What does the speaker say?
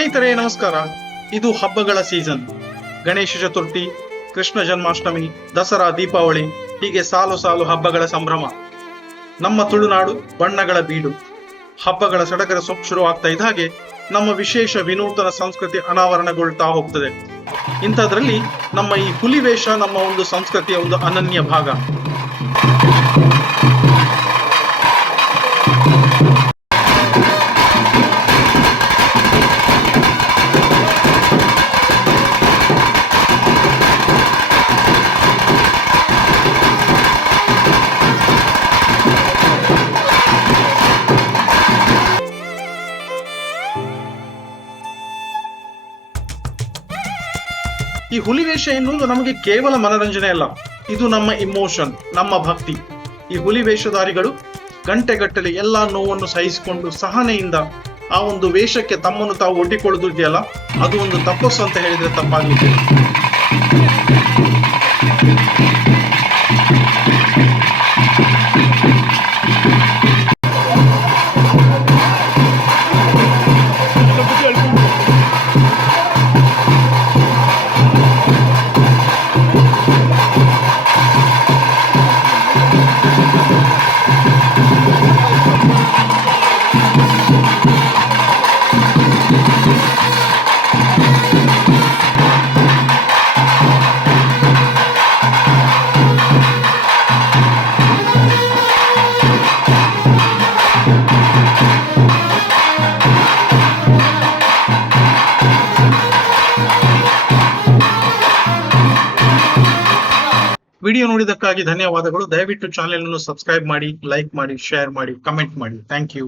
ಸ್ನೇಹಿತರೆ ನಮಸ್ಕಾರ. ಇದು ಹಬ್ಬಗಳ ಸೀಸನ್. ಗಣೇಶ ಚತುರ್ಥಿ, ಕೃಷ್ಣ ಜನ್ಮಾಷ್ಟಮಿ, ದಸರಾ, ದೀಪಾವಳಿ ಹೀಗೆ ಸಾಲು ಸಾಲು ಹಬ್ಬಗಳ ಸಂಭ್ರಮ. ನಮ್ಮ ತುಳುನಾಡು ಬಣ್ಣಗಳ ಬೀಡು. ಹಬ್ಬಗಳ ಸಡಗರ ಶುರು ಆಗ್ತಾ ಇದ್ದ ಹಾಗೆ ನಮ್ಮ ವಿಶೇಷ ವಿನೂತನ ಸಂಸ್ಕೃತಿ ಅನಾವರಣಗೊಳ್ತಾ ಹೋಗ್ತದೆ. ಇಂಥದ್ರಲ್ಲಿ ನಮ್ಮ ಈ ಹುಲಿ ವೇಷ ನಮ್ಮ ಒಂದು ಸಂಸ್ಕೃತಿಯ ಒಂದು ಅನನ್ಯ ಭಾಗ. ಈ ಹುಲಿ ವೇಷ ಎನ್ನುವುದು ನಮಗೆ ಕೇವಲ ಮನರಂಜನೆ ಅಲ್ಲ, ಇದು ನಮ್ಮ ಇಮೋಷನ್, ನಮ್ಮ ಭಕ್ತಿ. ಈ ಹುಲಿ ವೇಷಧಾರಿಗಳು ಗಂಟೆಗಟ್ಟಲೆ ಎಲ್ಲಾ ನೋವನ್ನು ಸಹಿಸಿಕೊಂಡು ಸಹನೆಯಿಂದ ಆ ಒಂದು ವೇಷಕ್ಕೆ ತಮ್ಮನ್ನು ತಾವು ಒಡ್ಡಿಕೊಳ್ಳುವುದು ಇದೆಯಲ್ಲ, ಅದು ಒಂದು ತಪಸ್ಸು ಅಂತ ಹೇಳಿದ್ರೆ ತಪ್ಪಾಗಲಿದೆ. ವಿಡಿಯೋ ನೋಡಿದಕ್ಕಾಗಿ ಧನ್ಯವಾದಗಳು. ದಯವಿಟ್ಟು ಚಾನೆಲ್ ಅನ್ನು ಸಬ್ಸ್ಕ್ರೈಬ್ ಮಾಡಿ, ಲೈಕ್ ಮಾಡಿ, ಶೇರ್ ಮಾಡಿ, ಕಮೆಂಟ್ ಮಾಡಿ. Thank you.